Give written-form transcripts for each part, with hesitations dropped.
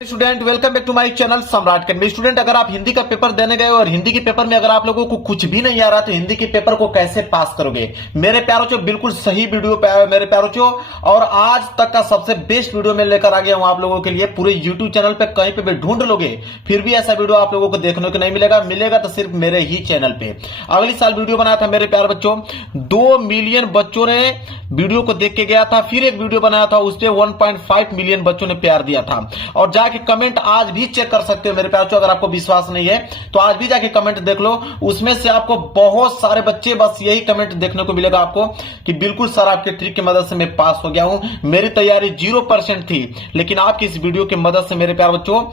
Student welcome back to my channel Samrat Academy. Student अगर आप हिंदी का पेपर देने गए और हिंदी के पेपर में अगर आप लोगों को कुछ भी नहीं आ रहा तो हिंदी के पेपर को कैसे पास करोगे। मेरे प्यारों चो बिल्कुल सही वीडियो पे आया मेरे प्यारों चो, और आज तक का सबसे बेस्ट वीडियो मैं लेकर आ गया हूं आप लोगों के लिए। पूरे यूट्यूब चैनल पे कहीं पे भी ढूंढ लोगे फिर भी ऐसा वीडियो आप लोगों को देखने को नहीं मिलेगा। मिलेगा तो सिर्फ मेरे ही चैनल पे। अगली साल वीडियो बनाया था मेरे प्यार बच्चों, 2 मिलियन बच्चों ने वीडियो को देख के गया था। फिर एक वीडियो बनाया था, उस पर 1.5 मिलियन बच्चों ने प्यार दिया था। और जाके कमेंट आज भी चेक कर सकते हो मेरे प्यार। अगर आपको विश्वास नहीं है तो आज भी जाके कमेंट देख लो, उसमें से आपको बहुत सारे बच्चे बस यही कमेंट देखने को मिलेगा आपको कि बिल्कुल सर आपके ट्रिक की मदद से मैं पास हो गया हूं। मेरी तैयारी 0% थी, लेकिन आपकी इस वीडियो की मदद से मेरे प्यार बच्चों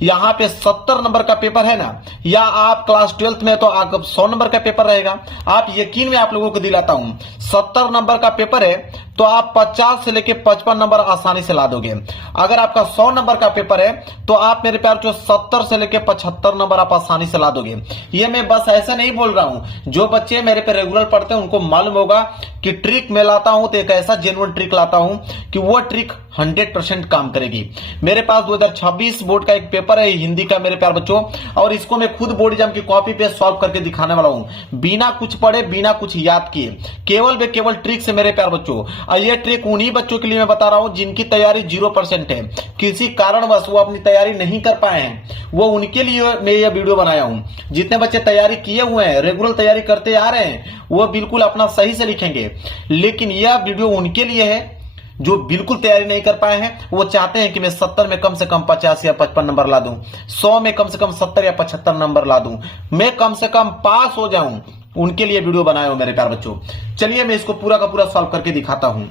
यहां पे 70 नंबर का पेपर है ना, या आप क्लास 12th में तो आप 100 नंबर का पेपर रहेगा। आप यकीन में आप लोगों को दिलाता हूं 70 नंबर का पेपर है तो आप 50 से लेकर 55 नंबर आसानी से ला दोगे। अगर आपका 100 नंबर का पेपर है तो आप मेरे प्यार जो 70 से लेकर 75 नंबर आप आसानी से ला दोगे। ये मैं बस ऐसा नहीं बोल रहा हूं, जो बच्चे मेरे पे रेगुलर पढ़ते हैं उनको मालूम होगा कि ट्रिक मैं लाता हूं तो एक ऐसा जेन्युइन ट्रिक लाता हूं कि वो ट्रिक 100% काम करेगी। मेरे पास 2026 बोर्ड का एक पेपर है हिंदी का मेरे प्यार बच्चों, और इसको मैं खुद बोर्ड एग्जाम की कॉपी पे सॉल्व करके दिखाने वाला हूं, बिना कुछ पढ़े बिना कुछ याद किए, केवल ट्रिक से मेरे प्यार बच्चों। और ये ट्रिक उन्हीं बच्चों के लिए मैं बता रहा हूं जिनकी तैयारी 0% है, किसी कारणवश वो अपनी तैयारी नहीं कर पाए हैं, वो उनके लिए मैं ये वीडियो बनाया हूं। जितने बच्चे तैयारी किए हुए हैं, रेगुलर तैयारी करते आ रहे हैं, वो बिल्कुल अपना सही से लिखेंगे। लेकिन यह वीडियो उनके लिए है जो बिल्कुल तैयारी नहीं कर पाए हैं। वो चाहते हैं कि मैं 70 में कम से कम 50 या 55 नंबर ला दूं, 100 में कम से कम 70 या 75 नंबर ला दूं, मैं कम से कम पास हो जाऊं। उनके लिए वीडियो बनाया हूं मेरे प्यार बच्चों। चलिए मैं इसको पूरा का पूरा सॉल्व करके दिखाता हूं।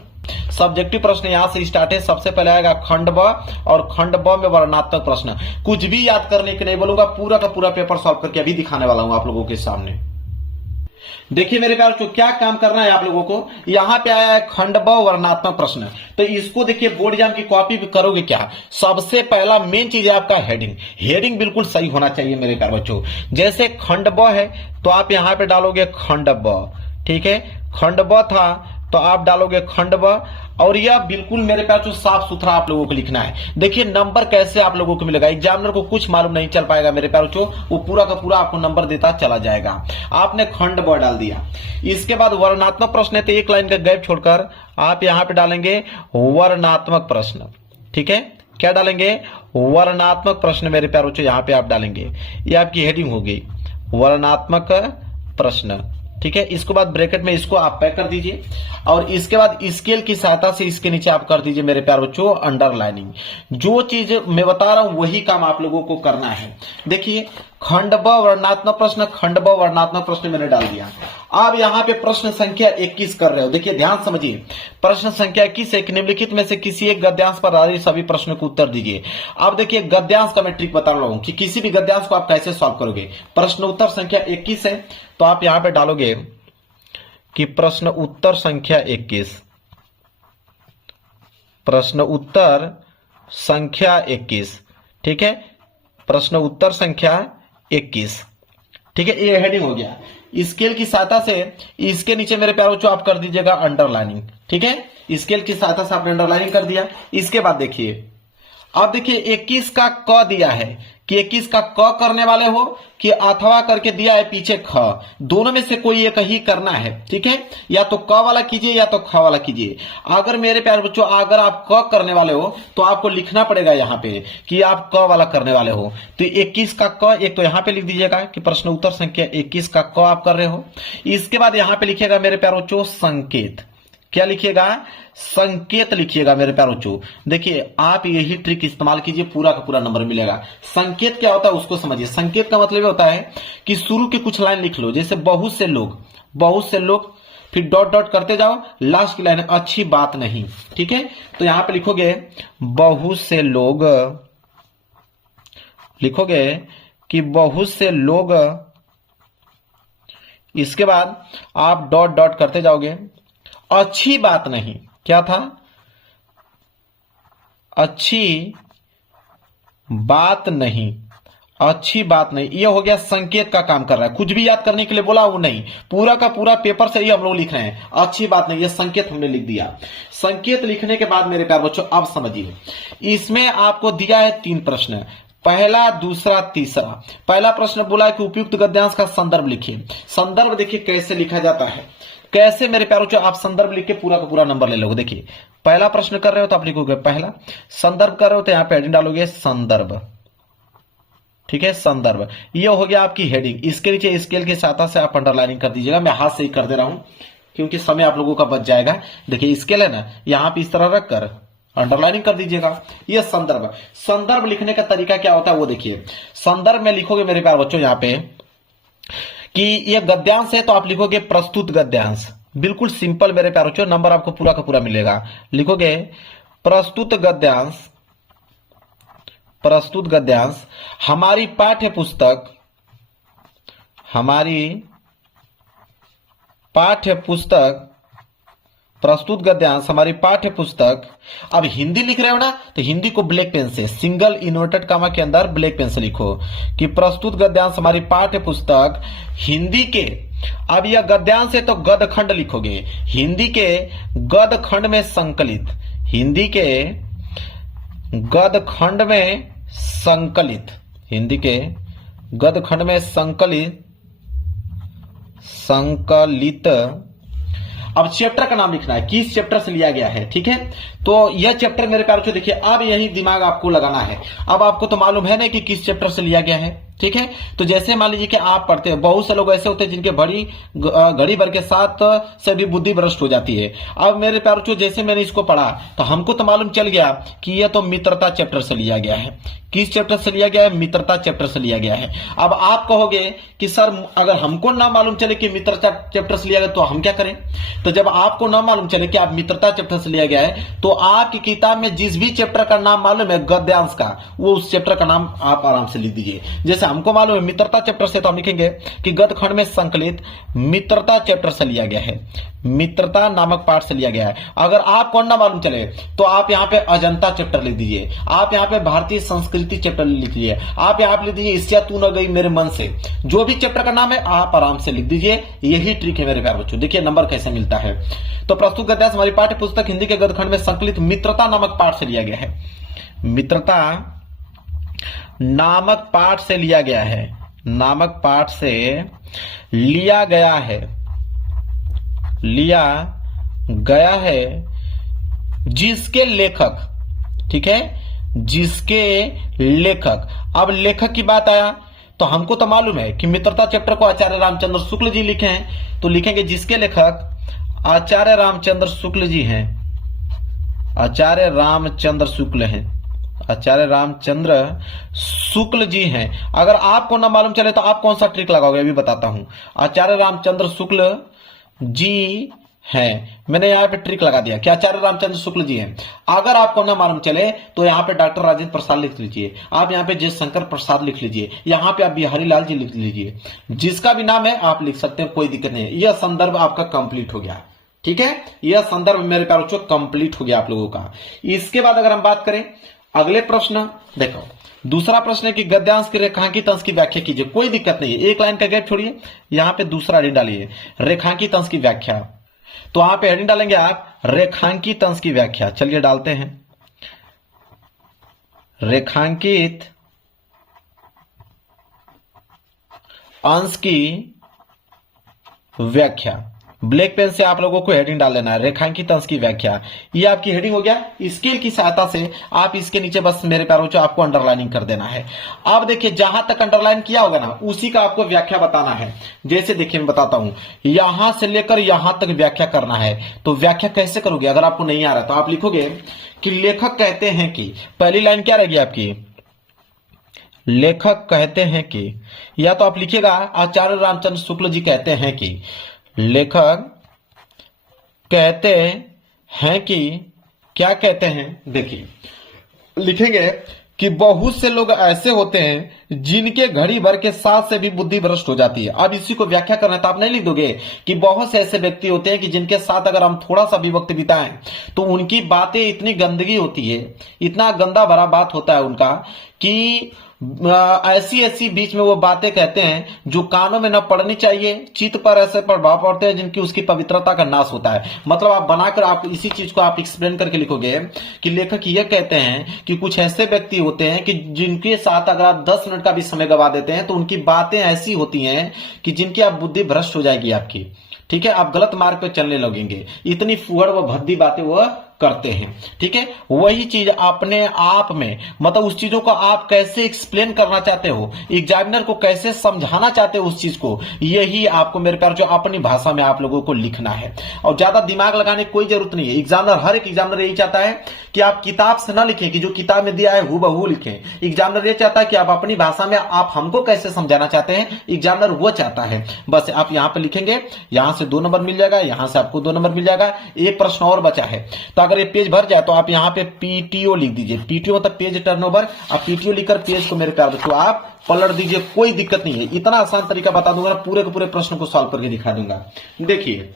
सब्जेक्टिव प्रश्न यहां से स्टार्ट है। सबसे पहले आएगा खंड ब, और खंड ब में वर्णनात्मक प्रश्न। कुछ भी याद करने के नहीं बोलूंगा, पूरा का पूरा पेपर सॉल्व करके अभी दिखाने वाला हूं आप लोगों के सामने। देखिए मेरे प्यार जो क्या काम करना है आप लोगों को, यहां पे आया है खंड ब वर्णनात्मक प्रश्न। तो इसको देखिए बोर्ड एग्जाम की कॉपी भी करोगे क्या, सबसे पहला मेन चीज है आपका हेडिंग। हेडिंग बिल्कुल सही होना चाहिए मेरे प्यार बच्चों। जैसे खंड ब है तो आप यहां पे डालोगे खंड ब, ठीक है। खंड ब था तो आप डालोगे खंड ब, और यह बिल्कुल मेरे प्यार जो साफ सुथरा आप लोगों को लिखना है। देखिए नंबर कैसे आप लोगों को मिलेगा, एग्जामिनर को कुछ मालूम नहीं चल पाएगा मेरे प्यार बच्चों, वो पूरा का पूरा आपको नंबर देता चला जाएगा। आपने खंड ब डाल दिया। इसके बाद वर्णनात्मक प्रश्न है तो एक लाइन का गैप छोड़कर आप यहां पे डालेंगे वर्णनात्मक प्रश्न, ठीक है। क्या डालेंगे, वर्णनात्मक प्रश्न मेरे प्यार बच्चों यहां पे आप डालेंगे। ये आपकी हेडिंग होगी वर्णनात्मक प्रश्न, ठीक है। इसके बाद ब्रैकेट में इसको आप पैक कर दीजिए, और इसके बाद स्केल की सहायता से इसके नीचे आप कर दीजिए मेरे प्यार बच्चों अंडरलाइनिंग। जो चीज मैं बता रहा हूं वही काम आप लोगों को करना है। देखिए खंड ब वर्णनात्मक प्रश्न, खंड ब वर्णनात्मक प्रश्न मैंने डाल दिया। अब यहां पे प्रश्न संख्या 21 कर रहे हो। देखिए ध्यान समझिए, प्रश्न संख्या 21 है कि निम्नलिखित में से किसी एक गद्यांश पर आधारित सभी प्रश्नों को उत्तर दीजिए। अब देखिए गद्यांश का मैं ट्रिक बता रहा हूं कि किसी भी गद्यांश को आप कैसे सॉल्व करोगे। प्रश्न उत्तर संख्या 21 है तो आप यहां पे डालोगे कि प्रश्न उत्तर संख्या 21, प्रश्न उत्तर संख्या 21, ठीक है। प्रश्न उत्तर संख्या 21, ठीक है। ये हेडिंग हो गया। स्केल की सहायता से इसके नीचे मेरे प्यारों को आप कर दीजिएगा अंडरलाइनिंग, ठीक है। स्केल की सहायता से आपने अंडरलाइनिंग कर दिया। इसके बाद देखिए, अब देखिए 21 का क दिया है कि 21 का क करने वाले हो कि अथवा करके दिया है पीछे ख, दोनों में से कोई एक ही करना है, ठीक है। या तो क वाला कीजिए या तो ख वाला कीजिए। अगर मेरे प्यारे बच्चों अगर आप क करने वाले हो तो आपको लिखना पड़ेगा यहां पे कि आप क वाला करने वाले हो। तो 21 का क एक तो यहां पे लिख दीजिएगा कि प्रश्न उत्तर संख्या 21 का क आप कर रहे हो। इसके बाद यहां पे लिखिएगा मेरे प्यारे बच्चों संकेत। क्या लिखिएगा, संकेत लिखिएगा मेरे प्यारे बच्चों। देखिए आप यही ट्रिक इस्तेमाल कीजिए, पूरा का पूरा नंबर मिलेगा। संकेत क्या होता है उसको समझिए। संकेत का मतलब होता है कि शुरू की कुछ लाइन लिख लो, जैसे बहुत से लोग, बहुत से लोग, फिर डॉट डॉट करते जाओ, लास्ट की लाइन अच्छी बात नहीं, ठीक है। तो यहां पे लिखोगे बहुत से लोग, लिखोगे कि बहुत से लोग, इसके बाद आप डॉट डॉट करते जाओगे, अच्छी बात नहीं। क्या था, अच्छी बात नहीं, अच्छी बात नहीं, ये हो गया संकेत का काम कर रहा है, कुछ भी याद करने के लिए बोला वो नहीं, पूरा का पूरा पेपर से ही हम लोग लिख रहे हैं। अच्छी बात नहीं, ये संकेत हमने लिख दिया। संकेत लिखने के बाद मेरे प्यार बच्चों अब समझिए, इसमें आपको दिया है 3 प्रश्न, पहला, दूसरा, तीसरा। पहला प्रश्न बोला है कि उपयुक्त गद्यांश का संदर्भ लिखिए। संदर्भ देखिए कैसे लिखा जाता है, कैसे मेरे प्यारों जो आप संदर्भ लिख के पूरा का पूरा नंबर ले लोगे। देखिए पहला प्रश्न कर रहे हो तो आप लिखोगे पहला, संदर्भ कर रहे हो तो यहां पे हेडिंग डालोगे संदर्भ, ठीक है, संदर्भ। ये हो गया आपकी हेडिंग। इसके नीचे स्केल की सहायता से आप अंडरलाइनिंग कर दीजिएगा, मैं हाथ से ही कर दे रहा हूं क्योंकि समय आप लोगों का बच जाएगा। देखिए स्केल है ना, यहां पे इस तरह रख कर अंडरलाइनिंग कर दीजिएगा। ये संदर्भ। संदर्भ लिखने का तरीका क्या होता है वो देखिए। संदर्भ में लिखोगे मेरे प्यारे बच्चों यहां पे कि ये गद्यांश है तो आप लिखोगे प्रस्तुत गद्यांश, बिल्कुल सिंपल मेरे प्यारे बच्चों, नंबर आपको पूरा का पूरा मिलेगा। लिखोगे प्रस्तुत गद्यांश, प्रस्तुत गद्यांश हमारी पाठ्य पुस्तक, हमारी पाठ्य पुस्तक, प्रस्तुत गद्यांश हमारी पाठ्य पुस्तक। अब हिंदी लिख रहे हो ना तो हिंदी को ब्लैक पेन से, सिंगल इन्वर्टेड कामा के अंदर ब्लैक पेन से लिखो कि प्रस्तुत गद्यांश हमारी पाठ्य पुस्तक हिंदी के, अब यह गद्यांश है तो गद खंड लिखोगे, हिंदी के गद खंड में संकलित, हिंदी के गद खंड में संकलित, हिंदी के गद खंड में संकलित, संकलित। अब चैप्टर का नाम लिखना है, किस चैप्टर से लिया गया है, ठीक है। तो यह चैप्टर मेरे प्यारे बच्चों देखिए, अब यही दिमाग आपको लगाना है। अब आपको तो मालूम है ना कि किस चैप्टर से लिया गया है, ठीक है। तो जैसे मान लीजिए कि आप पढ़ते हैं, बहुत से लोग ऐसे होते हैं जिनके घड़ी भर के साथ से भी बुद्धि भ्रष्ट हो जाती है। अब मेरे प्यारे बच्चों जैसे मैंने इसको पढ़ा तो हमको तो मालूम चल गया कि यह तो मित्रता चैप्टर से लिया गया है। किस चैप्टर से लिया गया है? मित्रता चैप्टर से लिया गया है। अब आप कहोगे कि सर अगर हमको ना मालूम चले कि मित्रता चैप्टर से लिया गया तो हम क्या करें? तो जब आपको ना मालूम चले कि आप मित्रता चैप्टर से लिया गया है तो आपकी किताब में जिस भी चैप्टर का नाम मालूम है गद्यांश का, वो उस चैप्टर का नाम आप आराम से लिख दीजिए। जैसे हमको मालूम है मित्रता चैप्टर से तो हम लिखेंगे कि गद खंड में संकलित मित्रता चैप्टर से लिया गया है, मित्रता नामक पाठ से लिया गया है। अगर आपको ना मालूम चले तो आप यहाँ पे अजंता चैप्टर लिख दीजिए, आप यहाँ पे भारतीय संस्कृति चैप्टर लिख दीजिए, आप यहाँ पे लिख दीजिए ईर्ष्या तू न गई मेरे मन से। जो भी चैप्टर का नाम है आप आराम से लिख दीजिए। यही ट्रिक है मेरे प्यारे बच्चों। देखिए नंबर कैसे मिलता है। तो प्रस्तुत गद्यांश हमारी पाठ्य पुस्तक हिंदी के गद खंड में संकलित मित्रता नामक पाठ से लिया गया है, मित्रता नामक पाठ से लिया गया है, नामक पाठ से लिया गया है, लिया गया है, जिसके लेखक, ठीक है, जिसके लेखक। अब लेखक की बात आया तो हमको तो मालूम है कि मित्रता चैप्टर को आचार्य रामचंद्र शुक्ल जी लिखे हैं, तो लिखेंगे जिसके लेखक आचार्य रामचंद्र शुक्ल जी हैं, आचार्य रामचंद्र शुक्ल हैं, आचार्य रामचंद्र शुक्ल जी हैं। अगर आपको ना मालूम चले तो आप कौन सा ट्रिक लगाओगे अभी बताता हूं। आचार्य रामचंद्र शुक्ल जी हैं, मैंने यहाँ पे ट्रिक लगा दिया कि आचार्य रामचंद्र शुक्ल जी हैं। अगर आपको ना मालूम चले तो यहाँ पे डॉक्टर राजेंद्र प्रसाद लिख लीजिए, आप यहाँ पे जयशंकर प्रसाद लिख लीजिए, यहाँ पे आप बिहारी लाल जी लिख लीजिए, जिसका भी नाम है आप लिख सकते हैं, कोई दिक्कत नहीं है। यह संदर्भ आपका कंप्लीट हो गया, ठीक है। यह संदर्भ मेरे प्यारे बच्चों कंप्लीट हो गया आप लोगों का। इसके बाद अगर हम बात करें अगले प्रश्न, देखो दूसरा प्रश्न है कि गद्यांश के रेखांकित अंश की व्याख्या कीजिए। कोई दिक्कत नहीं है, एक लाइन का गैप छोड़िए, यहां पे दूसरा हेडिंग डालिए रेखांकित अंश की व्याख्या। तो वहां पे हेडिंग डालेंगे आप रेखांकित अंश की व्याख्या। चलिए डालते हैं रेखांकित अंश की व्याख्या। ब्लैक पेन से आप लोगों को हेडिंग डाल लेना है रेखांकित अंश की व्याख्या। ये आपकी हेडिंग हो गया। स्केल की सहायता से आप इसके नीचे बस मेरे प्यारे बच्चों आपको अंडरलाइनिंग कर देना है। अब देखिए जहां तक अंडरलाइन किया होगा ना उसी का आपको व्याख्या बताना है। जैसे देखिए मैं बताता हूं, यहां से लेकर यहां तक व्याख्या करना है। तो व्याख्या कैसे करोगे? अगर आपको नहीं आ रहा तो आप लिखोगे कि लेखक कहते हैं कि, पहली लाइन क्या रहेगी आपकी, लेखक कहते हैं कि, या तो आप लिखिएगा आचार्य रामचंद्र शुक्ल जी कहते हैं कि, लेखक कहते हैं कि, क्या कहते हैं? देखिए लिखेंगे कि बहुत से लोग ऐसे होते हैं जिनके घड़ी भर के साथ से भी बुद्धि भ्रष्ट हो जाती है। अब इसी को व्याख्या करना है तो आप नहीं लिख दोगे कि बहुत से ऐसे व्यक्ति होते हैं कि जिनके साथ अगर हम थोड़ा सा भी वक्त बिताएं तो उनकी बातें इतनी गंदगी होती है, इतना गंदा भरा बात होता है उनका कि ऐसी ऐसी बीच में वो बातें कहते हैं जो कानों में न पड़नी चाहिए, चित्त पर ऐसे प्रभाव पड़ते हैं जिनकी उसकी पवित्रता का नाश होता है। मतलब आप बनाकर आप इसी चीज को आप एक्सप्लेन करके लिखोगे कि लेखक ये कहते हैं कि कुछ ऐसे व्यक्ति होते हैं कि जिनके साथ अगर आप 10 मिनट का भी समय गवा देते हैं तो उनकी बातें ऐसी होती हैं कि जिनकी आप बुद्धि भ्रष्ट हो जाएगी आपकी, ठीक है, आप गलत मार्ग पे चलने लगेंगे। इतनी फुहड़ व भद्दी बातें वह करते हैं, ठीक है। वही चीज अपने आप में, मतलब उस चीजों को आप कैसे एक्सप्लेन करना चाहते हो, एग्जामिनर को कैसे समझाना चाहते हो उस चीज को, यही आपको मेरे प्यार जो अपनी भाषा में आप लोगों को लिखना है। और ज्यादा दिमाग लगाने की कोई जरूरत नहीं है। एग्जामिनर, हर एक एग्जामिनर यही चाहता है कि आप किताब से ना लिखें कि जो किताब में दिया है हूबहू लिखें। एग्जामिनर ये चाहता है कि आप अपनी भाषा में आप हमको कैसे समझाना चाहते हैं, एग्जामिनर वो चाहता है। बस आप यहां पे लिखेंगे, यहां से 2 नंबर मिल जाएगा, यहां से आपको 2 नंबर मिल जाएगा। एक प्रश्न और बचा है, तो अगर ये पेज भर जाए तो आप यहां पे पीटीओ लिख दीजिए। पीटीओ मतलब पेज टर्नओवर। आप पीटीओ लिखकर पेज को मेरे प्यार बच्चों आप पलट दीजिए, कोई दिक्कत नहीं है। इतना आसान तरीका बता दूंगा, पूरे के पूरे प्रश्न को सॉल्व करके दिखा दूंगा। देखिए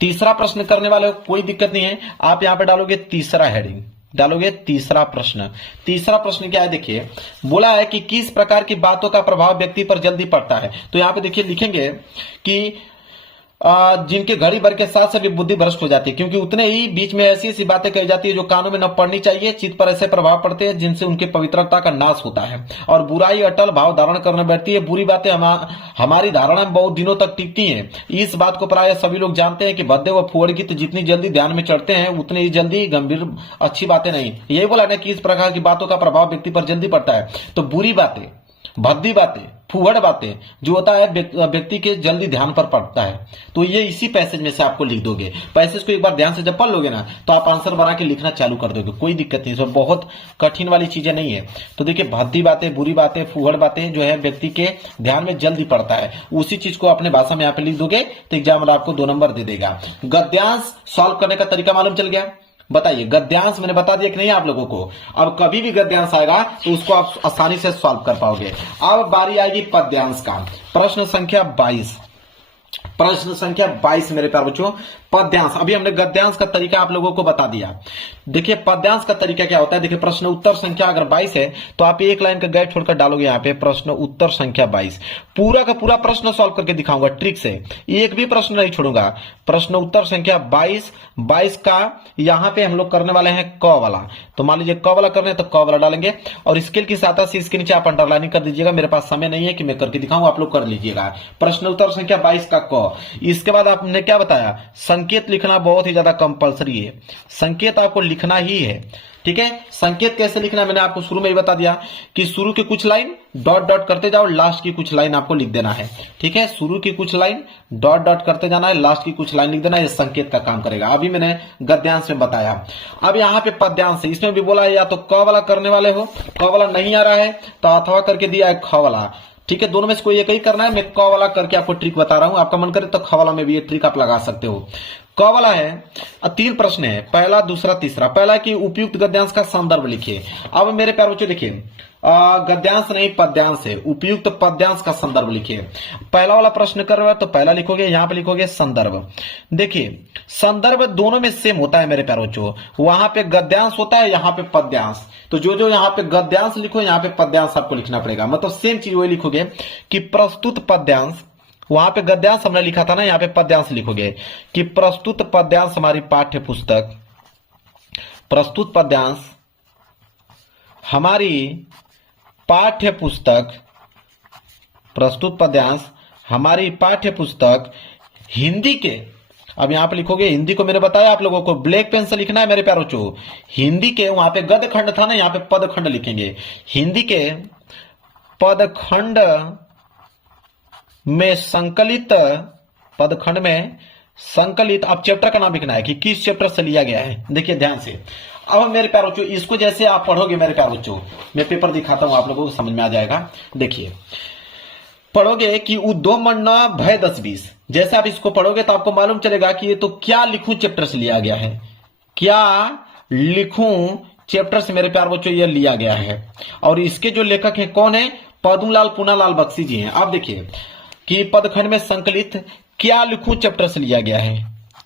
तीसरा प्रश्न करने वाले कोई दिक्कत नहीं है। आप यहां पे डालोगे तीसरा हेडिंग, डालोगे तीसरा प्रश्न। तीसरा प्रश्न क्या है, देखिए बोला है कि किस प्रकार की बातों का प्रभाव व्यक्ति पर जल्दी पड़ता है। तो यहां पे देखिए लिखेंगे कि जिनके घड़ी भर के साथ सभी बुद्धि भ्रष्ट हो जाती है, क्योंकि उतने ही बीच में ऐसी ऐसी बातें कही जाती है जो कानों में न पड़नी चाहिए, चित्त पर ऐसे प्रभाव पड़ते हैं जिनसे उनकी पवित्रता का नाश होता है और बुराई अटल भाव धारण करने बैठती है। बुरी बातें हमारी धारणा में बहुत दिनों तक टिकती हैं। इस बात को प्राय सभी लोग जानते हैं कि भद्दे व फुहड़ गीत जितनी जल्दी ध्यान में चढ़ते हैं उतनी ही जल्दी गंभीर अच्छी बातें नहीं। यही बोला ना कि इस प्रकार की बातों का प्रभाव व्यक्ति पर जल्दी पड़ता है। तो बुरी बातें, भद्दी बातें, फुहड़ बातें जो होता है व्यक्ति के जल्दी ध्यान पर पड़ता है। तो ये इसी पैसेज में से आपको लिख दोगे। पैसेज को एक बार ध्यान से जब पढ़ लोगे ना तो आप आंसर बना के लिखना चालू कर दोगे, कोई दिक्कत नहीं। इसमें बहुत कठिन वाली चीजें नहीं है। तो देखिए भद्दी बातें, बुरी बातें, फुहड़ बातें जो है व्यक्ति के ध्यान में जल्दी पड़ता है, उसी चीज को अपने भाषा में यहाँ पे लिख दोगे तो एग्जामिनर आपको 2 नंबर दे देगा। गद्यांश सॉल्व करने का तरीका मालूम चल गया। बताइए गद्यांश मैंने बता दिया कि नहीं आप लोगों को। अब कभी भी गद्यांश आएगा तो उसको आप आसानी से सॉल्व कर पाओगे। अब बारी आएगी पद्यांश का। प्रश्न संख्या 22, प्रश्न संख्या 22 मेरे प्यारे बच्चों, पद्यांश। अभी हमने गद्यांश का तरीका आप लोगों को बता दिया। देखिए पद्यांश का तरीका क्या होता है। देखिए प्रश्न उत्तर संख्या अगर 22 है तो आप एक लाइन का गैप छोड़कर डालोगे यहाँ पे प्रश्न उत्तर संख्या 22। पूरा का पूरा प्रश्न सॉल्व करके दिखाऊंगा ट्रिक से, एक भी प्रश्न नहीं छोड़ूंगा। प्रश्न उत्तर संख्या 22 का यहाँ पे हम लोग करने वाले हैं क वाला। तो मान लीजिए क वाला करने तो क वाला डालेंगे और स्केल की सहायता से इसके नीचे आप अंडरलाइनिंग कर दीजिएगा। मेरे पास समय नहीं है कि मैं करके दिखाऊं, आप लोग कर लीजिएगा। प्रश्न उत्तर संख्या 22 का क। इसके बाद आपने क्या बताया, संकेत लिखना बहुत ही ज्यादा कंपलसरी है। संकेत आपको लिखना ही है, ठीक है। संकेत कैसे लिखना मैंने आपको शुरू में ही बता दिया कि शुरू की कुछ लाइन डॉट डॉट करते जाओ, लास्ट की कुछ लाइन आपको लिख देना है, ठीक है। शुरू की कुछ लाइन डॉट डॉट करते जाना है, लास्ट की कुछ लाइन लिख देना है। ये संकेत का काम करेगा। अभी मैंने गद्यांश में बताया। अब यहाँ पे पद्यांश है, इसमें भी बोला है या तो क वाला करने वाले हो, क वाला नहीं आ रहा है तो अथवा करके दिया है ख वाला, ठीक है। दोनों में से कोई एक ही करना है। मैं क वाला करके आपको ट्रिक बता रहा हूं, आपका मन करे तो ख वाला में भी ये ट्रिक आप लगा सकते हो। क वाला है, 3 प्रश्न है, पहला, दूसरा, तीसरा। पहला कि उपयुक्त गद्यांश का संदर्भ लिखिए। अब मेरे प्यारे बच्चों देखिए गद्यांश नहीं पद्यांश है, उपयुक्त पद्यांश का संदर्भ लिखिए। पहला वाला प्रश्न कर रहे हो तो पहला लिखोगे, यहां पे लिखोगे संदर्भ। देखिए संदर्भ दोनों में सेम होता है मेरे प्यारे बच्चों, वहां पे गद्यांश होता है, यहाँ पे पद्यांश। तो जो जो यहाँ पे गद्यांश लिखो यहाँ पे पद्यांश आपको लिखना पड़ेगा। मतलब सेम चीज वही लिखोगे कि प्रस्तुत पद्यांश, वहां पे गद्यांश हमने लिखा था ना, यहाँ पे पद्यांश लिखोगे कि प्रस्तुत पद्यांश हमारी पाठ्य पुस्तक, प्रस्तुत पद्यांश हमारी पाठ्य पुस्तक, प्रस्तुत पद्यांश हमारी पाठ्य पुस्तक हिंदी के। अब यहां पे लिखोगे, हिंदी को मैंने बताया आप लोगों को ब्लैक पेन से लिखना है मेरे प्यारों चो। हिंदी के, वहां पे गद खंड था ना, यहाँ पे पद खंड लिखेंगे। हिंदी के पद खंड में संकलित, पद खंड में संकलित, अब चैप्टर का नाम लिखना है कि किस चैप्टर से लिया गया है। देखिए ध्यान से। अब मेरे प्यारे बच्चों इसको जैसे आप पढ़ोगे मेरे प्यारे बच्चों, मैं पेपर दिखाता हूं आप लोगों को समझ में आ जाएगा। देखिए पढ़ोगे कि उद्योमण्ण भय 10-20, जैसे आप इसको पढ़ोगे तो आपको मालूम चलेगा कि ये तो क्या लिखूं चैप्टर से लिया गया है, क्या लिखूं चैप्टर से मेरे प्यारे बच्चों ये लिया गया है। और इसके जो लेखक हैं कौन है, पद्मलाल पूनालाल बख्शी जी हैं। आप देखिए कि पदखंड में संकलित क्या लिखूं चैप्टर से लिया गया है,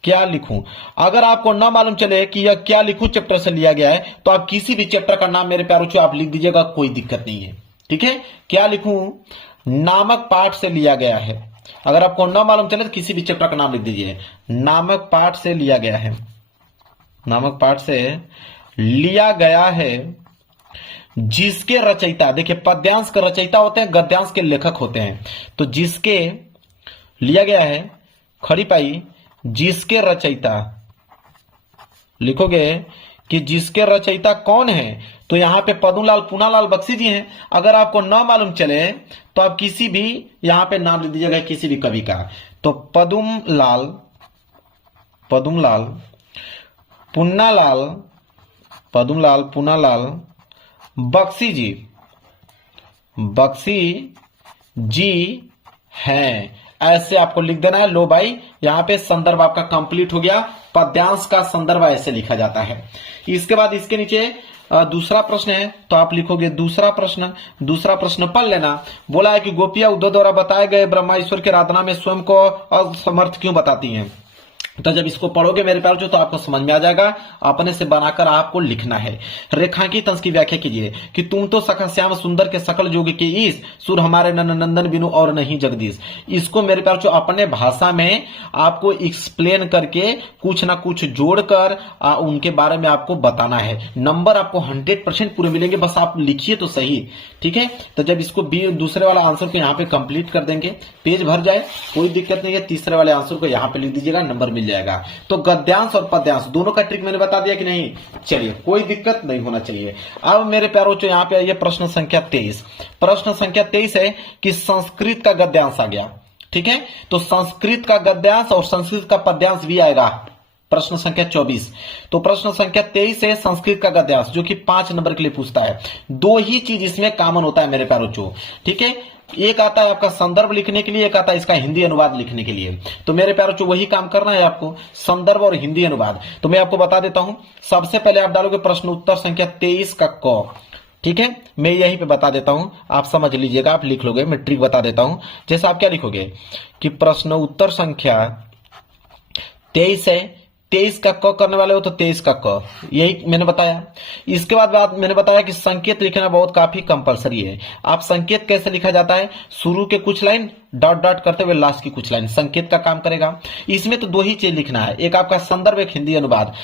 क्या लिखूं? अगर आपको ना मालूम चले कि यह क्या लिखूं चैप्टर से लिया गया है, तो आप किसी भी चैप्टर का नाम मेरे प्यारों आप लिख दीजिएगा, कोई दिक्कत नहीं है। ठीक है, क्या लिखूं? नामक पाठ से लिया गया है। अगर आपको ना मालूम चले तो किसी भी चैप्टर का नाम लिख दीजिए। नामक पाठ से लिया गया है, नामक पाठ से लिया गया है, जिसके रचयिता, देखिए पद्यांश के रचयिता होते हैं, गद्यांश के लेखक होते हैं। तो जिसके लिया गया है, खड़ी पाई, जिसके रचयिता, लिखोगे कि जिसके रचयिता कौन है, तो यहां पे पद्मलाल पूनालाल बख्शी जी हैं। अगर आपको ना मालूम चले तो आप किसी भी यहां पे नाम लिख दीजिएगा किसी भी कवि का। तो पद्मलाल पूनालाल बख्शी जी हैं, ऐसे आपको लिख देना है। लो भाई, यहां पे संदर्भ आपका कंप्लीट हो गया। पद्यांश का संदर्भ ऐसे लिखा जाता है। इसके बाद इसके नीचे दूसरा प्रश्न है, तो आप लिखोगे दूसरा प्रश्न पढ़ लेना। बोला है कि गोपियां उद्धव द्वारा बताए गए ब्रह्मा ईश्वर की आराधना में स्वयं को असमर्थ क्यों बताती हैं? तो जब इसको पढ़ोगे मेरे प्यारों तो आपको समझ में आ जाएगा। अपने से बनाकर आपको लिखना है। रेखांकित अंश की व्याख्या कीजिए कि तुम तो सखा श्याम सुंदर के सकल जोग के ईश, सुर हमारे नंदन बिनु और नहीं जगदीश। इसको मेरे प्यारों अपने भाषा में आपको एक्सप्लेन करके कुछ ना कुछ जोड़कर उनके बारे में आपको बताना है। नंबर आपको 100% पूरे मिलेंगे, बस आप लिखिए तो सही। ठीक है, तो जब इसको दूसरे वाला आंसर को यहाँ पे कंप्लीट कर देंगे, पेज भर जाए, कोई दिक्कत नहीं है। तीसरे वाले आंसर को यहाँ पे लिख दीजिएगा, नंबर मिल जाएगा। तो गद्यांश और पद्यांश दोनों का ट्रिक मैंने बता दिया कि नहीं? चलिए, कोई दिक्कत नहीं होना चाहिए। अब मेरे प्यारों जो यहाँ पे आइए, प्रश्न संख्या 23। प्रश्न संख्या 23 है कि संस्कृत का गद्यांश आ गया। ठीक है, तो संस्कृत का गद्यांश और संस्कृत का पद्यांश भी आएगा। प्रश्न संख्या 24। तो प्रश्न संख्या 23 है संस्कृत का गद्यांश, जो कि 5 नंबर के लिए पूछता है। दो ही चीज इसमें कॉमन होता है मेरे प्यारों। ठीक है, एक आता है आपका संदर्भ लिखने के लिए, एक आता है इसका हिंदी अनुवाद लिखने के लिए। तो मेरे प्यारों वही काम करना है आपको, संदर्भ और हिंदी अनुवाद। तो मैं आपको बता देता हूं। सबसे पहले आप डालोगे प्रश्न उत्तर संख्या 23 का क। ठीक है, मैं यहीं पे बता देता हूं, आप समझ लीजिएगा, आप लिख लोगे। मैं ट्रिक बता देता हूं। जैसे आप क्या लिखोगे कि प्रश्न उत्तर संख्या 23 है, 23 का क करने वाले हो तो 23 का क, यही मैंने बताया। इसके बाद मैंने बताया कि संकेत लिखना बहुत काफी कंपलसरी है। आप संकेत कैसे लिखा जाता है? शुरू के कुछ लाइन डॉट डॉट करते हुए लास्ट की कुछ लाइन, संकेत का काम करेगा। इसमें तो दो ही चीज लिखना है, एक आपका संदर्भ, एक हिंदी अनुवाद।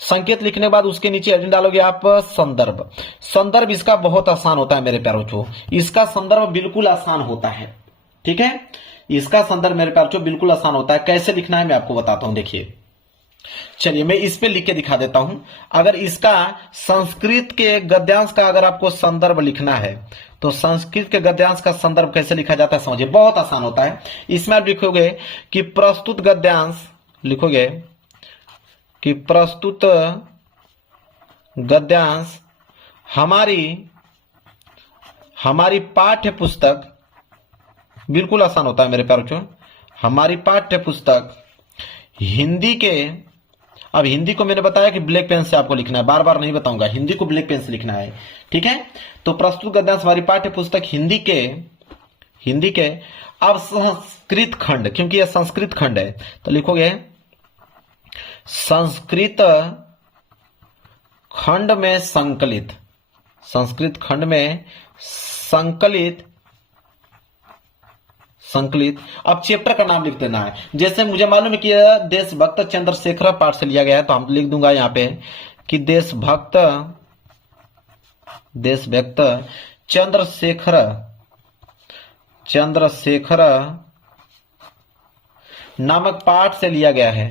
संकेत लिखने के बाद उसके नीचे एडिंग डालोगे आप संदर्भ। संदर्भ इसका बहुत आसान होता है मेरे प्यारों, इसका संदर्भ बिल्कुल आसान होता है। ठीक है, इसका संदर्भ मेरे प्यारों बिल्कुल आसान होता है। कैसे लिखना है मैं आपको बताता हूं, देखिए। चलिए मैं इस पे लिख के दिखा देता हूं। अगर इसका संस्कृत के गद्यांश का अगर आपको संदर्भ लिखना है, तो संस्कृत के गद्यांश का संदर्भ कैसे लिखा जाता है समझिए, बहुत आसान होता है। इसमें आप लिखोगे कि प्रस्तुत गद्यांश, लिखोगे कि प्रस्तुत गद्यांश हमारी पाठ्य पुस्तक, बिल्कुल आसान होता है मेरे प्यारों, हमारी पाठ्य पुस्तक हिंदी के, अब हिंदी को मैंने बताया कि ब्लैक पेन से आपको लिखना है, बार बार नहीं बताऊंगा, हिंदी को ब्लैक पेन से लिखना है। ठीक है, तो प्रस्तुत गद्यांश हमारी पाठ्य पुस्तक हिंदी के अब संस्कृत खंड, क्योंकि यह संस्कृत खंड है, तो लिखोगे संस्कृत खंड में संकलित, संस्कृत खंड में संकलित। अब चैप्टर का नाम लिख देना है। जैसे मुझे मालूम है कि यह देशभक्त चंद्रशेखर पाठ से लिया गया है, तो हम लिख दूंगा यहां पे कि देशभक्त चंद्रशेखर नामक पाठ से लिया गया है,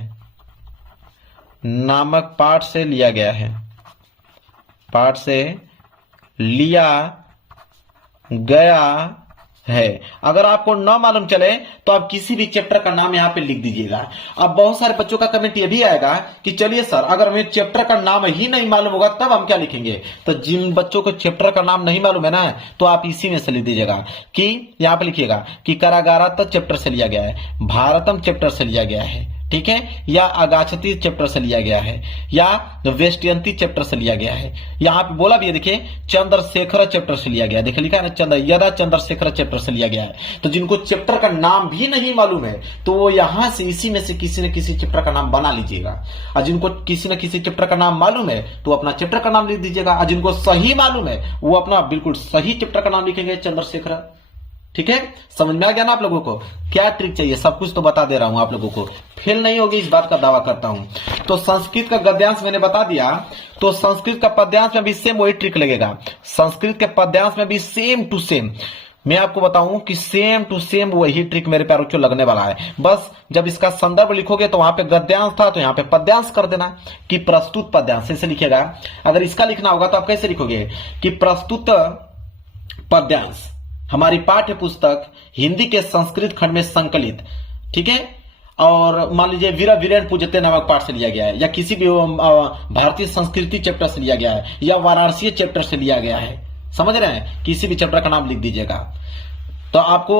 पाठ से लिया गया है। अगर आपको न मालूम चले तो आप किसी भी चैप्टर का नाम यहां पे लिख दीजिएगा। अब बहुत सारे बच्चों का कमेंट ये भी आएगा कि चलिए सर, अगर हमें चैप्टर का नाम ही नहीं मालूम होगा तब हम क्या लिखेंगे? तो जिन बच्चों को चैप्टर का नाम नहीं मालूम है ना, तो आप इसी में से लिख दीजिएगा कि यहां पे लिखिएगा कि कारागारत चैप्टर से लिया गया है, भारतम चैप्टर से लिया गया है, ठीक है, या अगाछती चैप्टर से लिया गया है, या वेस्टयंती चैप्टर से लिया गया है। यहां पे बोला भी है, देखिए चंद्रशेखर चैप्टर से लिया गया है, देखिए लिखा है ना यदा चंद्रशेखर चैप्टर से लिया गया है। तो जिनको चैप्टर का नाम भी नहीं मालूम है तो वो यहां से इसी में से किसी न किसी चैप्टर का नाम बना लीजिएगा, और जिनको किसी न किसी चैप्टर का नाम मालूम है तो अपना चैप्टर का नाम लिख दीजिएगा, और जिनको सही मालूम है वो अपना बिल्कुल सही चैप्टर का नाम लिखेंगे चंद्रशेखर। ठीक है, समझ में आ गया ना आप लोगों को? क्या ट्रिक चाहिए सब कुछ तो बता दे रहा हूं आप लोगों को, फेल नहीं होगी इस बात का दावा करता हूं। तो संस्कृत का गद्यांश मैंने बता दिया, तो संस्कृत का पद्यांश में भी सेम वही ट्रिक लगेगा। संस्कृत के पद्यांश में भी सेम टू सेम मैं आपको बताऊं कि सेम टू सेम वही ट्रिक मेरे प्यारों को लगने वाला है। बस जब इसका संदर्भ लिखोगे तो वहां पे गद्यांश था तो यहां पे पद्यांश कर देना कि प्रस्तुत पद्यांश, ऐसे लिखेगा। अगर इसका लिखना होगा तो आप कैसे लिखोगे कि प्रस्तुत पद्यांश, हमारी पाठ्य पुस्तक हिंदी के संस्कृत खंड में संकलित, ठीक है, और मान लीजिए वीर वीरेन पूजते नामक पाठ से लिया गया है, या किसी भी भारतीय संस्कृति चैप्टर से लिया गया है, या वाराणसी चैप्टर से लिया गया है, समझ रहे हैं? किसी भी चैप्टर का नाम लिख दीजिएगा। तो आपको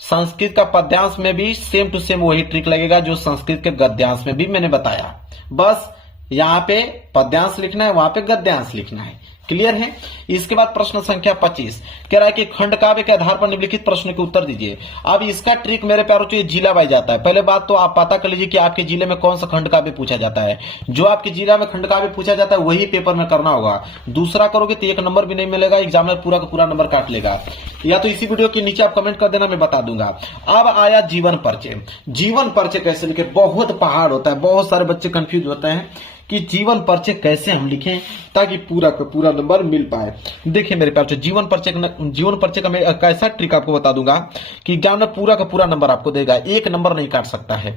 संस्कृत का पद्यांश में भी सेम टू सेम वही ट्रिक लगेगा जो संस्कृत के गद्यांश में भी मैंने बताया। बस यहां पे पद्यांश लिखना है, वहां पे गद्यांश लिखना है। क्लियर है? इसके बाद प्रश्न संख्या 25 कह रहा है कि खंड काव्य के आधार पर निम्नलिखित प्रश्न के उत्तर दीजिए। अब इसका ट्रिक मेरे प्यारों से जिला वाइज जाता है। पहले बात तो आप पता कर लीजिए कि आपके जिले में कौन सा खंड काव्य पूछा जाता है। जो आपके जिला में खंड काव्य पूछा जाता है वही पेपर में करना होगा। दूसरा करोगे तो एक नंबर भी नहीं मिलेगा, एग्जामिनर पूरा का पूरा नंबर काट लेगा। या तो इसी वीडियो के नीचे आप कमेंट कर देना, मैं बता दूंगा। अब आया जीवन परिचय। जीवन परिचय कैसे लिखे? बहुत पहाड़ होता है, बहुत सारे बच्चे कंफ्यूज होते हैं कि जीवन परिचय कैसे हम लिखें ताकि पूरा का पूरा नंबर मिल पाए। देखिए मेरे प्यार, जीवन परिचय का मैं कैसा ट्रिक आपको बता दूंगा कि एग्जाम में पूरा का पूरा नंबर आपको देगा, एक नंबर नहीं काट सकता है।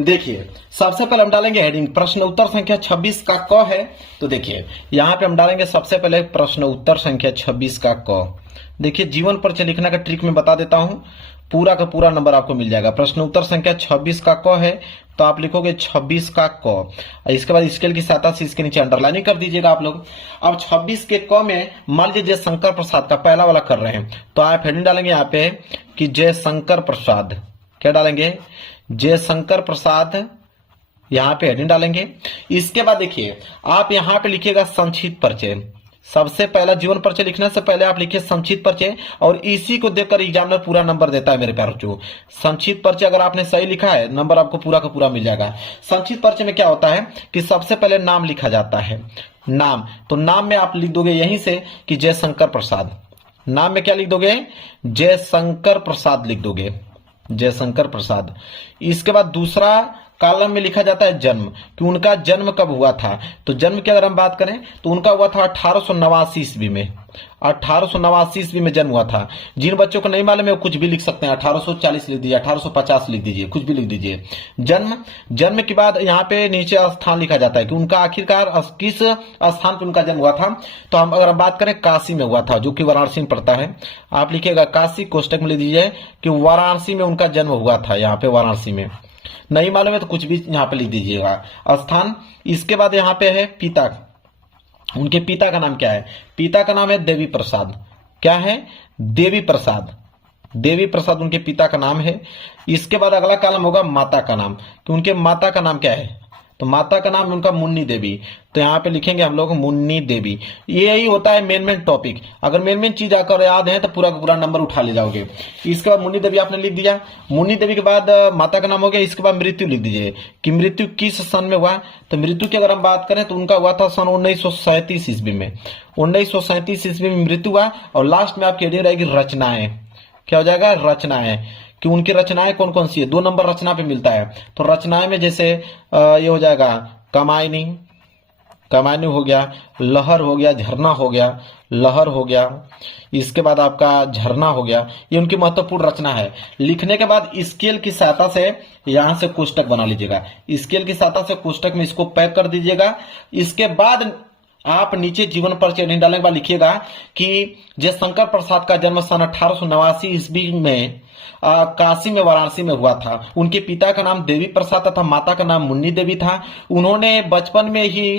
देखिए सबसे पहले हम डालेंगे हेडिंग प्रश्न उत्तर संख्या 26 का क है। तो देखिए यहां पे हम डालेंगे सबसे पहले प्रश्न उत्तर संख्या 26 का क। देखिए जीवन परिचय लिखने का ट्रिक मैं बता देता हूं, पूरा का पूरा नंबर आपको मिल जाएगा। प्रश्न उत्तर संख्या 26 का क है तो आप लिखोगे 26 का क। इसके बाद स्केल की सहायता से इसके नीचे अंडरलाइनिंग कर दीजिएगा आप लोग। अब 26 के क में मान लीजिए जयशंकर प्रसाद का पहला वाला कर रहे हैं तो आप हेडिंग डालेंगे यहाँ पे कि जयशंकर प्रसाद। क्या डालेंगे? जयशंकर प्रसाद, यहाँ पे हेडिंग डालेंगे। इसके बाद देखिए आप यहाँ पे लिखिएगा संक्षिप्त परिचय। सबसे पहला जीवन परिचय लिखने से पहले आप लिखिए संक्षिप्त परिचय, और इसी को देखकर एग्जामिनर पूरा नंबर देता है मेरे प्यारों को। संक्षिप्त परिचय अगर आपने सही लिखा है नंबर आपको पूरा का पूरा मिल जाएगा। संक्षिप्त परिचय में क्या होता है कि सबसे पहले नाम लिखा जाता है। नाम, तो नाम में आप लिख दोगे यहीं से कि जयशंकर प्रसाद। नाम में क्या लिख दोगे? जयशंकर प्रसाद लिख दोगे, जयशंकर प्रसाद। इसके बाद दूसरा कॉलम में लिखा जाता है जन्म, कि उनका जन्म कब हुआ था। तो जन्म की अगर हम बात करें तो उनका हुआ था 1889 ईस्वी में। 1889 ईस्वी में जन्म हुआ था। जिन बच्चों को नहीं मालूम है वो कुछ भी लिख सकते हैं, 1840 लिख दीजिए, 1850 लिख दीजिए, कुछ भी लिख दीजिए। जन्म के बाद यहाँ पे नीचे स्थान लिखा जाता है कि उनका आखिरकार किस स्थान पर उनका जन्म हुआ था। तो हम अगर बात करें काशी में हुआ था, जो कि वाराणसी में पड़ता है। आप लिखिएगा काशी, कोष्टक में लिख दीजिए कि वाराणसी में उनका जन्म हुआ था। यहाँ पे वाराणसी में नहीं मालूम है तो कुछ भी यहाँ पे लिख दीजिएगा स्थान। इसके बाद यहाँ पे है पिता, उनके पिता का नाम क्या है? पिता का नाम है देवी प्रसाद। क्या है? देवी प्रसाद। देवी प्रसाद उनके पिता का नाम है। इसके बाद अगला कॉलम होगा माता का नाम, कि उनके माता का नाम क्या है? तो माता का नाम उनका मुन्नी देवी। तो यहाँ पे लिखेंगे हम लोग मुन्नी देवी। यही होता है मेन टॉपिक। अगर मेन चीज आकर याद है तो पूरा का पूरा नंबर उठा ले जाओगे। इसके बाद मुन्नी देवी आपने लिख दिया। मुन्नी देवी के बाद माता का नाम हो गया। इसके बाद मृत्यु लिख दीजिए कि मृत्यु किस सन में हुआ। तो मृत्यु की अगर हम बात करें तो उनका हुआ था सन 1937 ईस्वी में। 1937 ईस्वी में मृत्यु हुआ। और लास्ट में आपकी हेडिंग रहेगी रचनाएं। क्या हो जाएगा? रचनाएं, कि उनकी रचनाएं कौन कौन सी है। 2 नंबर रचना पे मिलता है। तो रचनाएं में जैसे ये हो जाएगा कामायनी, कामायनी हो गया, लहर हो गया, झरना हो गया, लहर हो गया। इसके बाद आपका झरना हो गया। ये उनकी महत्वपूर्ण रचना है। लिखने के बाद स्केल की सहायता से यहां से कोष्टक बना लीजिएगा। स्केल की सहायता से कोष्टक में इसको पैक कर दीजिएगा। इसके बाद आप नीचे जीवन परिचय नहीं डालने के बाद लिखिएगा कि जयशंकर प्रसाद का जन्म सन 1889 ईस्वी में काशी में वाराणसी में हुआ था। उनके पिता का नाम देवी प्रसाद तथा माता का नाम मुन्नी देवी था। उन्होंने बचपन में ही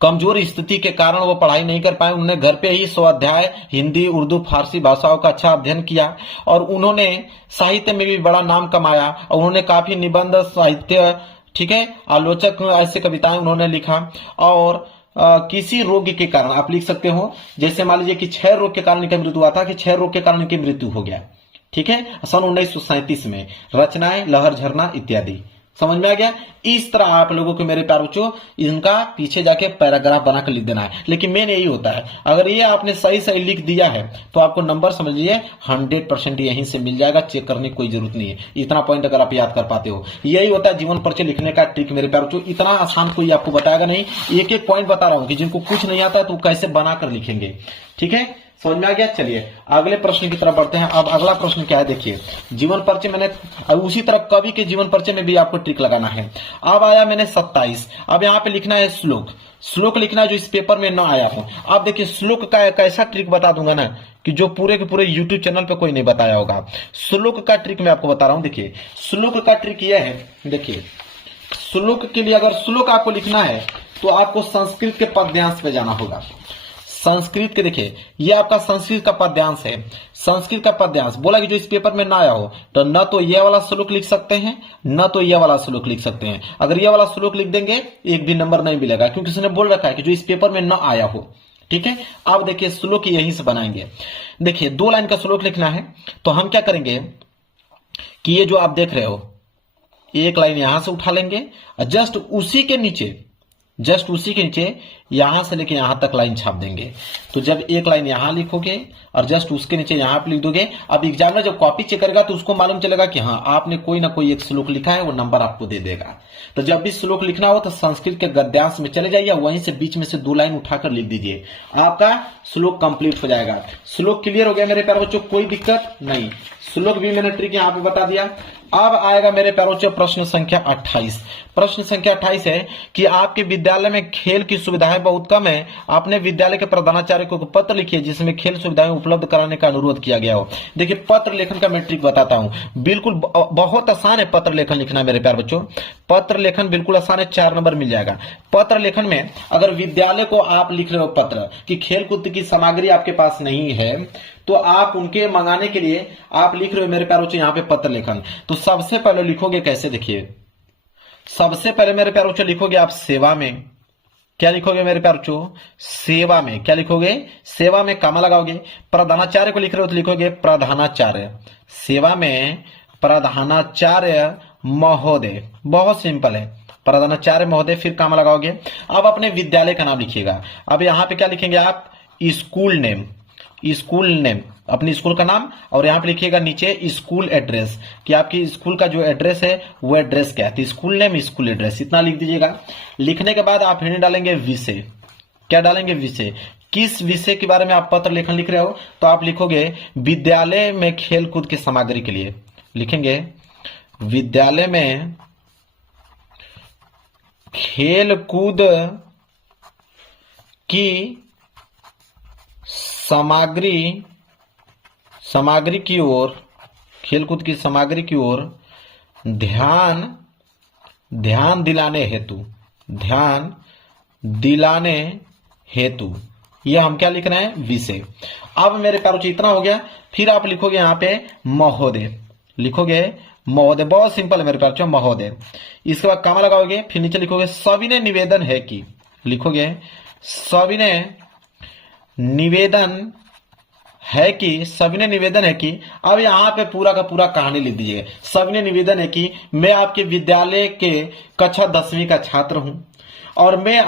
कमजोर स्थिति के कारण वो पढ़ाई नहीं कर पाए। उन्होंने घर पे ही स्वाध्याय हिंदी, उर्दू, फारसी भाषाओं का अच्छा अध्ययन किया और उन्होंने साहित्य में भी बड़ा नाम कमाया और उन्होंने काफी निबंध, साहित्य, ठीक है, आलोचक ऐसे कविताएं उन्होंने लिखा। और किसी रोग के कारण आप लिख सकते हो, जैसे मान लीजिए कि क्षय रोग के कारण इनका मृत्यु हुआ था, कि क्षय रोग के कारण इनकी मृत्यु हो गया, ठीक है, सन 1937 में। रचनाएं लहर झरना इत्यादि, समझ में आ गया। इस तरह आप लोगों को मेरे प्यारे बच्चों इनका पीछे जाके पैराग्राफ बनाकर लिख देना है, लेकिन मेन यही होता है, अगर ये आपने सही सही लिख दिया है तो आपको नंबर समझ लीजिए 100% यहीं से मिल जाएगा, चेक करने की कोई जरूरत नहीं है। इतना पॉइंट अगर आप याद कर पाते हो, यही होता है जीवन परिचय लिखने का ट्रिक मेरे प्यारे बच्चों। इतना आसान कोई आपको बताएगा नहीं, एक एक पॉइंट बता रहा हूं कि जिनको कुछ नहीं आता तो कैसे बनाकर लिखेंगे, ठीक है, समझ में आ गया। चलिए अगले प्रश्न की तरफ बढ़ते हैं। अब अगला प्रश्न क्या है, देखिए जीवन परिचय मैंने उसी तरह कवि के जीवन परिचय में भी आपको ट्रिक लगाना है। अब आया मैंने 27, अब यहाँ पे लिखना है श्लोक, श्लोक लिखना है जो इस पेपर में न आया हो। आप देखिए श्लोक का एक ऐसा ट्रिक बता दूंगा ना कि जो पूरे के पूरे यूट्यूब चैनल पे कोई नहीं बताया होगा। श्लोक का ट्रिक मैं आपको बता रहा हूं। देखिए श्लोक का ट्रिक यह है, देखिए श्लोक के लिए अगर श्लोक आपको लिखना है तो आपको संस्कृत के पद्यांश पे जाना होगा। संस्कृत के, देखिए ये आपका संस्कृत का पद्यांश है, संस्कृत का पद्यांश बोला कि जो इस पेपर में ना आया हो तो न तो ये वाला श्लोक लिख सकते हैं न तो ये वाला श्लोक लिख सकते हैं। अगर ये वाला श्लोक लिख देंगे एक भी नंबर नहीं मिलेगा, क्योंकि उसने बोल रखा है कि जो इस पेपर में न आया हो, ठीक है। अब देखिए श्लोक यहीं से बनाएंगे। देखिए 2 लाइन का श्लोक लिखना है तो हम क्या करेंगे कि ये जो आप देख रहे हो एक लाइन यहां से उठा लेंगे और जस्ट उसी के नीचे यहां से लेके यहां तक लाइन छाप देंगे। तो जब एक लाइन यहां लिखोगे और जस्ट उसके नीचे यहां पे लिख दोगे, अब एग्जामिनर जब कॉपी चेक करेगा तो उसको मालूम चलेगा कि हाँ आपने कोई ना कोई एक श्लोक लिखा है, वो नंबर आपको दे देगा। तो जब भी श्लोक लिखना हो तो संस्कृत के गद्यांश में चले जाइए, वहीं से बीच में से 2 लाइन उठाकर लिख दीजिए, आपका श्लोक कंप्लीट हो जाएगा। श्लोक क्लियर हो गया मेरे प्यारे बच्चों, कोई दिक्कत नहीं। श्लोक भी मैंने ट्रिक यहां पे बता दिया। अब आएगा मेरे प्यारे बच्चों प्रश्न संख्या 28। प्रश्न संख्या 28 है कि आपके विद्यालय में खेल की सुविधाएं बहुत कम है, आपने विद्यालय के प्रधानाचार्य को पत्र लिखिए जिसमें खेल सुविधाएं उपलब्ध कराने का अनुरोध किया गया हो। देखिए पत्र लेखन का मैं ट्रिक बताता हूं, बिल्कुल बहुत आसान है पत्र लेखन लिखना मेरे प्यारे बच्चों। पत्र लेखन बिल्कुल आसान है, 4 नंबर मिल जाएगा। पत्र लेखन में अगर विद्यालय को आप लिख रहे हो पत्र कि खेलकूद की सामग्री आपके पास नहीं है तो आप उनके मंगाने के लिए आप लिख रहे हो मेरे प्यारे बच्चों यहाँ पे पत्र लेखन। तो सबसे पहले लिखोगे कैसे, देखिए सबसे पहले मेरे प्यारे बच्चों लिखोगे आप सेवा में। क्या लिखोगे मेरे प्यारे बच्चों, सेवा में। क्या लिखोगे, सेवा में कामा लगाओगे। प्रधानाचार्य को लिख रहे हो तो लिखोगे प्रधानाचार्य, सेवा में प्रधानाचार्य महोदय, बहुत सिंपल है, प्रधानाचार्य महोदय, फिर कामा लगाओगे। अब अपने विद्यालय का नाम लिखिएगा। अब यहां पे क्या लिखेंगे आप, स्कूल नेम, स्कूल नेम अपनी स्कूल का नाम, और यहां पे लिखिएगा नीचे स्कूल एड्रेस कि आपकी स्कूल का जो एड्रेस है वो एड्रेस क्या है, तो स्कूल नेम स्कूल एड्रेस, इतना लिख दीजिएगा। लिखने के बाद आप हेडिंग डालेंगे विषय। क्या डालेंगे, विषय। किस विषय के बारे में आप पत्र लेखन लिख रहे हो तो आप लिखोगे विद्यालय में खेलकूद की सामग्री के लिए, लिखेंगे विद्यालय में खेलकूद की सामग्री की ओर, खेलकूद की सामग्री की ओर ध्यान दिलाने हेतु ये हम क्या लिख रहे हैं, विषय। अब मेरे प्यारे बच्चों इतना हो गया। फिर आप लिखोगे यहां पे महोदय, लिखोगे महोदय, बहुत सिंपल है मेरे प्यारे बच्चों, महोदय। इसके बाद कामा लगाओगे, फिर नीचे लिखोगे सविनय निवेदन है कि, लिखोगे सविनय निवेदन है कि, सविनय निवेदन है कि। अब यहां पे पूरा का पूरा कहानी लिख दीजिए। सविनय निवेदन है कि मैं आपके विद्यालय के कक्षा 10वीं का छात्र हूं और मैं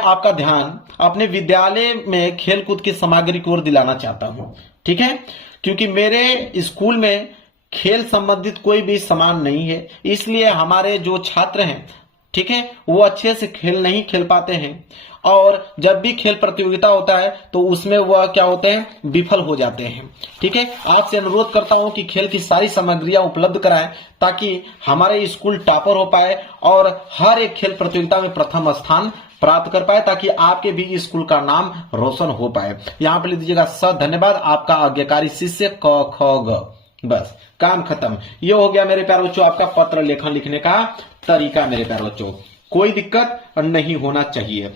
आपका ध्यान अपने विद्यालय में खेलकूद की सामग्री की ओर दिलाना चाहता हूं, ठीक है, क्योंकि मेरे स्कूल में खेल संबंधित कोई भी सामान नहीं है, इसलिए हमारे जो छात्र हैं, ठीक है, वो अच्छे से खेल नहीं खेल पाते हैं और जब भी खेल प्रतियोगिता होता है तो उसमें वह क्या होते हैं, विफल हो जाते हैं, ठीक है। आपसे अनुरोध करता हूं कि खेल की सारी सामग्रियां उपलब्ध कराएं ताकि हमारे स्कूल टॉपर हो पाए और हर एक खेल प्रतियोगिता में प्रथम स्थान प्राप्त कर पाए, ताकि आपके भी स्कूल का नाम रोशन हो पाए। यहां पर लिख दीजिएगा स, धन्यवाद, आपका आज्ञाकारी शिष्य क ख ग। बस काम खत्म। ये हो गया मेरे प्यारे बच्चों आपका पत्र लेखन लिखने का तरीका मेरे प्यारे बच्चों। कोई दिक्कत नहीं होना चाहिए।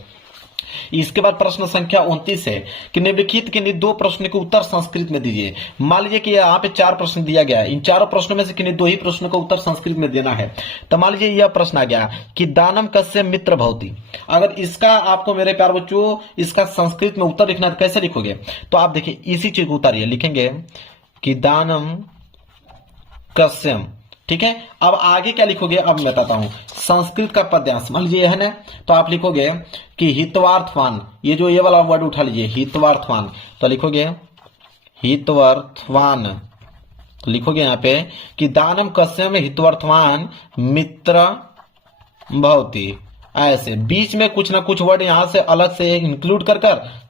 इसके बाद प्रश्न संख्या 29 है कि निम्नलिखित किन्हीं दो प्रश्न के उत्तर संस्कृत में दीजिए। मान लीजिए कि यहाँ पे 4 प्रश्न दिया गया है, इन चारों प्रश्नों में से किन्हीं 2 ही प्रश्नों का उत्तर संस्कृत में देना है। तो मान लीजिए यह प्रश्न आ गया कि दानम कस्य मित्र भवति। अगर इसका आपको मेरे प्यार बच्चों इसका संस्कृत में उत्तर लिखना है, कैसे लिखोगे? तो आप देखिए इसी चीज को उतारिए, लिखेंगे कि दानम कस्यम, ठीक है। अब आगे क्या लिखोगे अब मैं बताता हूं। संस्कृत का पद्यांश मान लीजिए है ना, तो आप लिखोगे कि हितवार्थवान, ये जो ये वाला वर्ड उठा लीजिए हितवार्थवान, तो लिखोगे हितवार्थवान, तो लिखोगे यहां पे कि दानम कस्यम हितवार्थवान मित्र भवति। ऐसे बीच में कुछ ना कुछ वर्ड यहां से अलग से इंक्लूड कर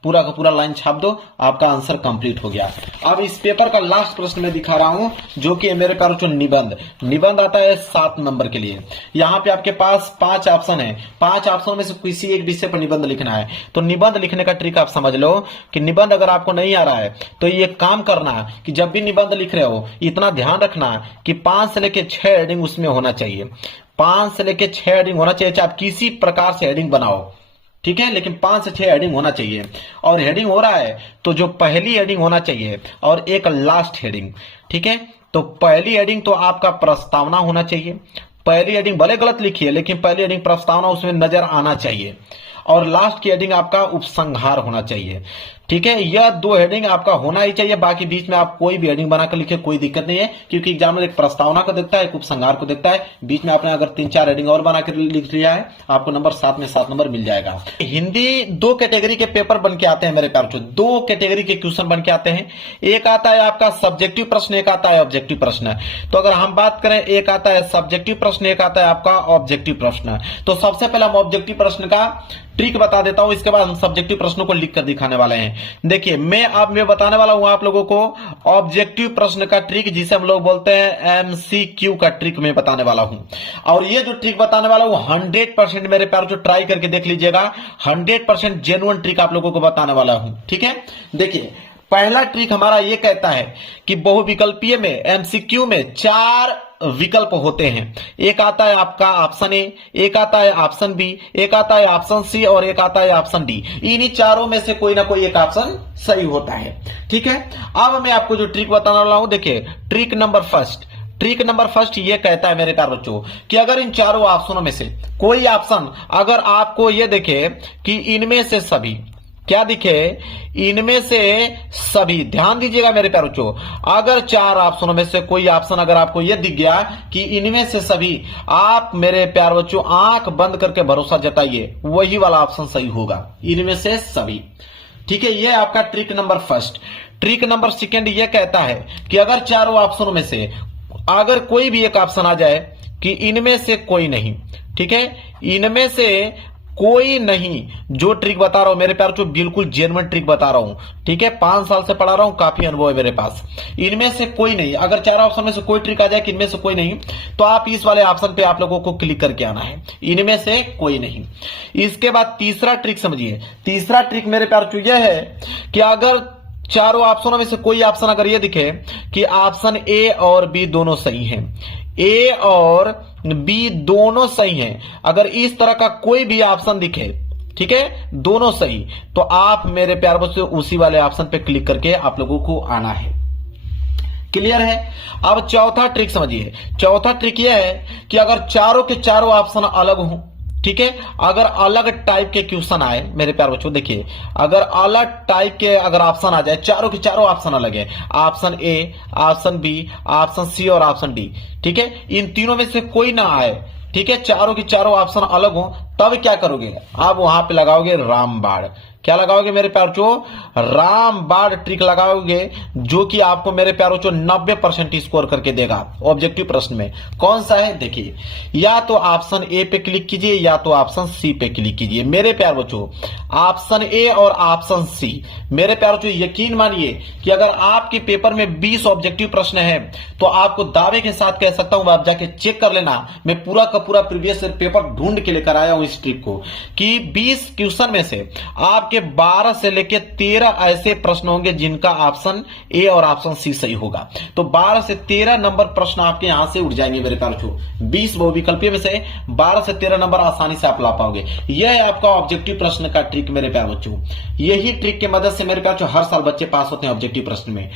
पूरा का पूरा लाइन छाप दो, आपका आंसर कंप्लीट हो गया। अब इस पेपर का लास्ट प्रश्न मैं दिखा रहा हूं, जो कि मेरे पास जो निबंध आता है 7 नंबर के लिए। यहां पे आपके पास 5 ऑप्शन है, 5 ऑप्शन में से किसी एक विषय पर निबंध लिखना है। तो निबंध लिखने का ट्रिक आप समझ लो कि निबंध अगर आपको नहीं आ रहा है तो ये काम करना कि जब भी निबंध लिख रहे हो इतना ध्यान रखना कि 5 से लेकर 6 हेडिंग उसमें होना चाहिए। 5 से लेकर 6 हेडिंग होना चाहिए, चाहे आप किसी प्रकार से हेडिंग बनाओ, ठीक है, लेकिन 5 से 6 हेडिंग होना चाहिए। और हेडिंग हो रहा है तो जो पहली हेडिंग होना चाहिए और एक लास्ट हेडिंग, ठीक है। तो पहली हेडिंग तो आपका प्रस्तावना होना चाहिए। पहली हेडिंग भले गलत लिखिए लेकिन पहली हेडिंग प्रस्तावना उसमें नजर आना चाहिए, और लास्ट की हेडिंग आपका उपसंहार होना चाहिए, ठीक है। यह 2 हेडिंग आपका होना ही चाहिए। बाकी बीच में आप कोई भी हेडिंग बनाकर लिखे कोई दिक्कत नहीं है, क्योंकि एग्जामिनर एक प्रस्तावना को देखता है, एक उपसंहार को देखता है। बीच में आपने अगर 3-4 हेडिंग और बनाकर लिख लिया है आपको नंबर 7 में 7 नंबर मिल जाएगा। हिंदी 2 कैटेगरी के पेपर बन के आते हैं मेरे प्यार, 2 कैटेगरी के क्वेश्चन बन के आते हैं। एक आता है आपका सब्जेक्टिव प्रश्न, एक आता है ऑब्जेक्टिव प्रश्न। तो अगर हम बात करें, एक आता है सब्जेक्टिव प्रश्न, एक आता है आपका ऑब्जेक्टिव प्रश्न। तो सबसे पहले हम ऑब्जेक्टिव प्रश्न का ट्रिक बता देता हूं, इसके बाद हम सब्जेक्टिव प्रश्नों को लिख कर दिखाने वाले हैं। देखिए मैं बताने वाला हूं आप लोगों को ऑब्जेक्टिव प्रश्न का ट्रिक, जिसे हम लोग बोलते हैं एमसीक्यू का ट्रिक मैं बताने वाला हूं। और ये जो ट्रिक बताने वाला हूं 100% मेरे प्यार जो ट्राई करके देख लीजिएगा, 100% जेन्युइन ट्रिक आप लोगों को बताने वाला हूं, ठीक है। देखिए पहला ट्रिक हमारा ये कहता है कि बहुविकल्पीय में एमसीक्यू में 4 विकल्प होते हैं। एक आता है आपका ऑप्शन ए, एक आता है ऑप्शन बी, एक आता है ऑप्शन सी और एक आता है ऑप्शन डी। इन्हीं चारों में से कोई ना कोई एक ऑप्शन सही होता है, ठीक है। अब मैं आपको जो ट्रिक बताने वाला हूं, देखिए ट्रिक नंबर फर्स्ट ये कहता है मेरे प्यारे बच्चों कि अगर इन चारों ऑप्शनों में से कोई ऑप्शन अगर आपको ये दिखे कि इनमें से सभी क्या दिखे, इनमें से सभी, ध्यान दीजिएगा मेरे प्यारे बच्चों, अगर 4 ऑप्शनों में से कोई ऑप्शन अगर आपको यह दिख गया कि इनमें से सभी, आप मेरे प्यारे बच्चों आंख बंद करके भरोसा जताइए वही वाला ऑप्शन सही होगा, इनमें से सभी, ठीक है। यह आपका trick number first. Trick number second यह कहता है कि अगर चारों ऑप्शनों में से अगर कोई भी एक ऑप्शन आ जाए कि इनमें से कोई नहीं, ठीक है, इनमें से कोई नहीं, जो ट्रिक बता रहा हूं मेरे प्यार, जो बिल्कुल जेन्युइन ट्रिक बता रहा हूं, ठीक है, 5 साल से पढ़ा रहा हूं, काफी अनुभव है मेरे पास। इनमें से कोई नहीं, अगर 4 ऑप्शन में से कोई ट्रिक आ जाए कि इनमें से कोई नहीं, तो आप इस वाले ऑप्शन पे आप लोगों को क्लिक करके आना है, इनमें से कोई नहीं। इसके बाद तीसरा ट्रिक समझिए, तीसरा ट्रिक मेरे प्यार यह है कि अगर चारों ऑप्शनों में से कोई ऑप्शन अगर ये दिखे कि ऑप्शन ए और बी दोनों सही हैं, ए और बी दोनों सही हैं, अगर इस तरह का कोई भी ऑप्शन दिखे, ठीक है, दोनों सही, तो आप मेरे प्यार बच्चों उसी वाले ऑप्शन पे क्लिक करके आप लोगों को आना है। क्लियर है? अब चौथा ट्रिक समझिए। चौथा ट्रिक यह है कि अगर चारों के चारों ऑप्शन अलग हों, ठीक है, अगर अलग टाइप के क्वेश्चन आए मेरे प्यार बच्चों, देखिए अगर अलग टाइप के अगर ऑप्शन आ जाए, चारों के चारों ऑप्शन अलग है, option A, option B, option C और ऑप्शन डी, ठीक है, इन तीनों में से कोई ना आए, ठीक है, चारों के चारों ऑप्शन अलग हो, तब क्या करोगे आप वहां पे लगाओगे रामबाण। क्या लगाओगे मेरे प्यार बच्चों? रामबाण ट्रिक लगाओगे, जो कि आपको मेरे प्यार बच्चों 90% स्कोर करके देगा ऑब्जेक्टिव प्रश्न में। कौन सा है देखिए, या तो ऑप्शन ए पे क्लिक कीजिए या तो ऑप्शन सी पे क्लिक कीजिए। मेरे प्यार बच्चों ऑप्शन ए और ऑप्शन सी, मेरे प्यार बच्चों यकीन मानिए कि अगर आपके पेपर में 20 ऑब्जेक्टिव प्रश्न है तो आपको दावे के साथ कह सकता हूं, आप जाके चेक कर लेना, मैं पूरा का पूरा प्रीवियस पेपर ढूंढ के लेकर आया हूं इस ट्रिक को कि 20 क्वेश्चन में से आपके 12 से लेके 13 ऐसे प्रश्न होंगे जिनका ऑप्शन ए और ऑप्शन सी सही होगा। तो 12 से 13 नंबर प्रश्न आपके यहां से उठ जाएंगे मेरे प्यारे बच्चों। 20 बहुविकल्पीय में से 12 से 13 नंबर आसानी से आप ला पाओगे। यह है आपका ऑब्जेक्टिव प्रश्न का ट्रिक मेरे प्यारे बच्चों। यही ट्रिक की मदद से मेरे प्यारे बच्चों हर साल बच्चे पास होते हैं ऑब्जेक्टिव प्रश्न में।